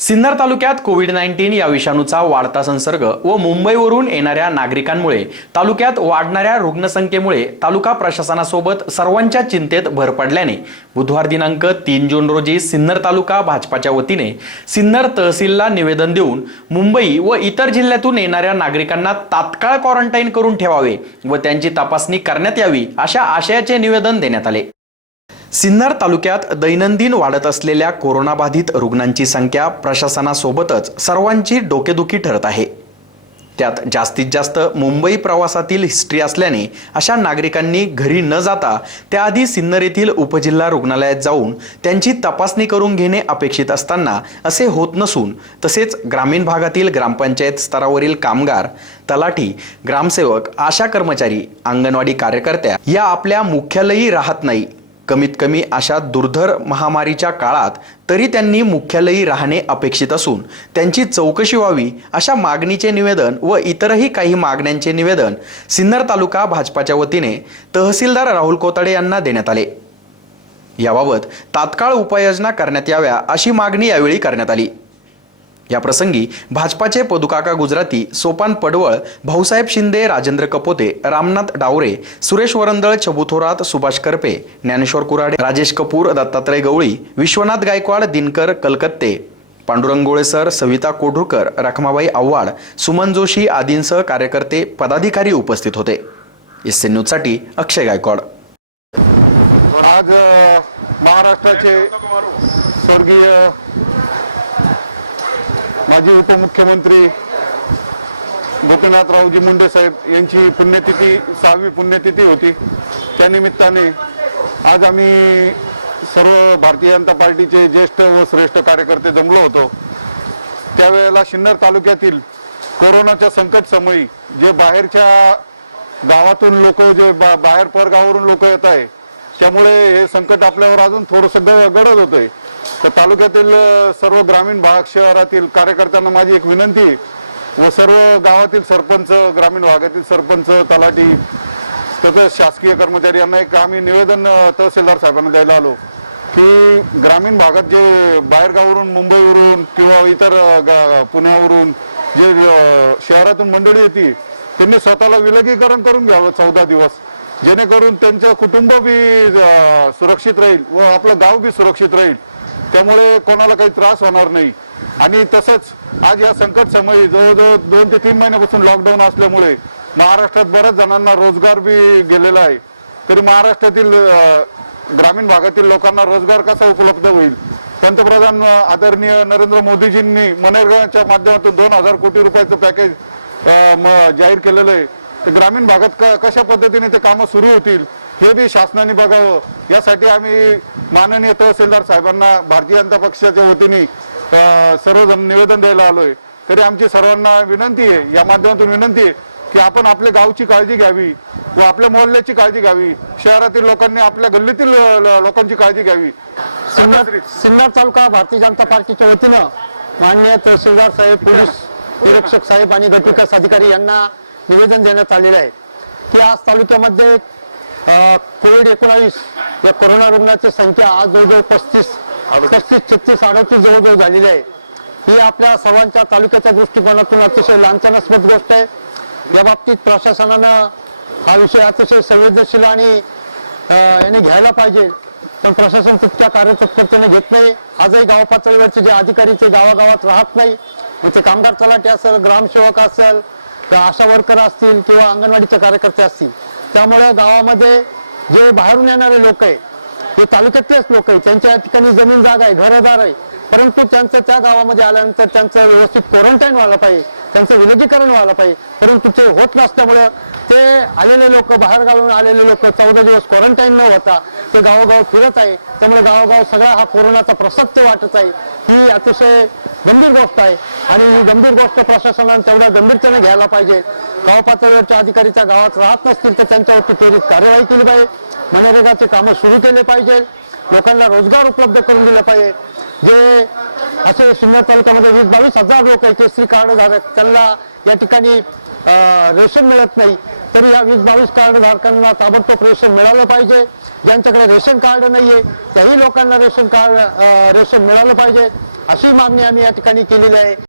सिन्नर तालुक्यात Covid nineteen या विषाणूचा वाढता संसर्ग व मुंबईवरून येणाऱ्या नागरिकांमुळे तालुक्यात वाढणाऱ्या रुग्णसंख्येमुळे तालुका प्रशासनासोबत सर्वांच्या चिंतेत भर पडल्याने बुधवार दिनांक तीन जून रोजी सिन्नर तालुका भाजपाच्या वतीने सिन्नर तहसीलला निवेदन देऊन मुंबई व इतर जिल्ह्यातून येणाऱ्या नागरिकांना तात्काळ क्वारंटाईन करून ठेवावे व त्यांची तपासणी करण्यात यावी अशा आशयाचे निवेदन देण्यात आले. सिन्नर तालुक्यात दैनंदिन वाढत असलेल्या कोरोनाबाधित रुग्णांची संख्या प्रशासनासोबतच सर्वांची डोकेदुखी ठरत आहे. त्यात जास्तीत जास्त मुंबई प्रवासातील हिस्ट्री असल्याने अशा नागरिकांनी घरी न जाता त्याआधी सिन्नर येथील उपजिल्हा रुग्णालयात जाऊन त्यांची तपासणी करून घेणे अपेक्षित असताना असे होत नसून तसेच ग्रामीण भागातील ग्रामपंचायत स्तरावरील कामगार तलाठी ग्रामसेवक आशा कर्मचारी अंगणवाडी कार्यकर्त्या या आपल्या मुख्यालयी राहत नाही. कमीत कमी अशा दुर्धर महामारीच्या काळात तरी त्यांनी मुख्यालयी राहणे अपेक्षित असून त्यांची चौकशी व्हावी अशा मागणीचे निवेदन व इतरही काही मागण्यांचे निवेदन सिन्नर तालुका भाजपाच्या वतीने तहसीलदार राहुल कोताडे यांना देण्यात आले. याबाबत तात्काळ उपाययोजना करण्यात याव्या अशी मागणी यावेळी करण्यात आली. या प्रसंगी भाजपाचे पदुकाका गुजराती सोपान पडवळ भाऊसाहेब शिंदे राजेंद्र कपोते रामनाथ डावरे सुरेश वरंदळ चबू थोरात सुभाष करपे ज्ञानेश्वर कुराडे राजेश कपूर दत्तात्रय गवळी विश्वनाथ गायकवाड दिनकर कलकत्ते पांडुरंग गोळेसर सविता कोढुरकर रखमाबाई आव्हाड सुमन जोशी आदींसह कार्यकर्ते पदाधिकारी उपस्थित होते. एस न्यूजसाठी अक्षय गायकवाड. आज महाराष्ट्राचे स्वर्गीय माजी उपमुख्यमंत्री गोपीनाथरावजी मुंडे साहेब यांची पुण्यतिथी सहावी पुण्यतिथी होती. त्यानिमित्ताने आज आम्ही सर्व भारतीय जनता पार्टीचे ज्येष्ठ व श्रेष्ठ कार्यकर्ते जमलो होतो. त्यावेळेला सिन्नर तालुक्यातील कोरोनाच्या संकट समयी जे बाहेरच्या गावातून लोक जे बा बाहेर परगावावरून लोक येत आहे त्यामुळे हे संकट आपल्यावर अजून थोडंसं ग गडद होतं आहे तर तालुक्यातील सर्व ग्रामीण भाग शहरातील कार्यकर्त्यांना माझी एक विनंती व सर्व गावातील सरपंच ग्रामीण भागातील सरपंच तलाठी तसंच शासकीय कर्मचारी यांना एक आम्ही निवेदन तहसीलदार साहेबांना द्यायला आलो की ग्रामीण भागात जे बाहेरगावरून मुंबईवरून किंवा इतर गा पुण्यावरून जे शहरातून मंडळी येते त्यांनी स्वतःला विलगीकरण करून घ्यावं चौदा दिवस. जेणेकरून त्यांचं कुटुंब बी सुरक्षित राहील व आपलं गाव बी सुरक्षित राहील. त्यामुळे कोणाला काही त्रास होणार नाही. आणि तसंच आज या संकट समयी जवळजवळ दोन ते तीन महिन्यापासून लॉकडाऊन असल्यामुळे महाराष्ट्रात बऱ्याच जणांना रोजगार बी गेलेला आहे. तरी महाराष्ट्रातील ग्रामीण भागातील लोकांना रोजगार कसा उपलब्ध होईल? पंतप्रधान आदरणीय नरेंद्र मोदीजींनी मनरेगाच्या माध्यमातून दोन हजार कोटी रुपयाचं पॅकेज म जाहीर केलेलं आहे. तर ग्रामीण भागात क कशा पद्धतीने ते कामं सुरू होतील? हे बी शासनाने बघावं. यासाठी आम्ही माननीय तहसीलदार साहेबांना भारतीय जनता पक्षाच्या वतीने सर्वजण निवेदन द्यायला आलो आहे तरी आमची सर्वांना विनंती आहे या माध्यमातून विनंती आहे की आपण आपल्या गावची काळजी घ्यावी व आपल्या मोहल्ल्याची काळजी घ्यावी. शहरातील लोकांनी आपल्या गल्लीतील लोकांची काळजी घ्यावी. सिन्नर सिन्नर तालुका भारतीय जनता पार्टीच्या वतीनं माननीय तहसीलदार साहेब पोलीस निरीक्षक साहेब आणि गट विकास अधिकारी यांना निवेदन देण्यात आलेलं आहे की आज तालुक्यामध्ये अ, कोविड एकोणावीस या कोरोना रुग्णाची संख्या आज जवळजवळ पस्तीस पस्तीस छत्तीस अडतीस जवळजवळ झालेली आहे. ही आपल्या सर्वांच्या तालुक्याच्या दृष्टिकोनातून अतिशय लांछनास्पद गोष्ट आहे. या बाबतीत प्रशासनानं हा विषय अतिशय संवेदनशील आणि याने घ्यायला पाहिजे. पण प्रशासन तितक्या कार्यतत्परतेने घेत नाही. आजही गाव पातळीवरचे जे अधिकारी ते गावागावात राहत नाही. मग ते कामगार तलाठी असेल ग्रामसेवक असेल त्या आशा वर्कर असतील किंवा अंगणवाडीचे कार्यकर्ते असतील त्यामुळं गावामध्ये जे बाहेरून येणारे लोक आहे जे तालुक्यातलेच लोक आहे त्यांच्या ठिकाणी जमीन जागा आहे घरदार आहे परंतु त्यांचं त्या गावामध्ये आल्यानंतर त्यांचं व्यवस्थित क्वारंटाईन व्हायला पाहिजे त्यांचं विलगीकरण व्हायला पाहिजे परंतु ते होत नसल्यामुळं ते आलेले लोक बाहेरगावाहून आलेले लोक चौदा दिवस क्वारंटाईन न होता ते गावोगाव फिरत आहे. त्यामुळे गावोगाव सगळा हा कोरोनाचा प्रसाद ते वाटत आहे. ही अतिशय गंभीर गोष्ट आहे आणि ही गंभीर गोष्ट प्रशासनाने तेवढ्या गंभीरतेने घ्यायला पाहिजे. गाव पातळीवरचे अधिकारी त्या गावात राहत नसतील तर त्यांच्यावरती त्वरित कार्यवाही केली पाहिजे. मनरेगाचे कामं सुरू केले पाहिजे. लोकांना रोजगार उपलब्ध करून दिले पाहिजे. जे असे सिन्नर तालुक्यामध्ये वीस बावीस हजार लोक आहे केसरी कार्डधारक त्यांना या ठिकाणी रेशन मिळत नाही. तरी या वीस बावीस कार्डधारकांना ताबडतोब रेशन मिळालं पाहिजे. ज्यांच्याकडे रेशन कार्ड नाही आहे त्याही लोकांना रेशन कार्ड रेशन मिळालं पाहिजे. अशी मागणी आम्ही या ठिकाणी केलेली आहे.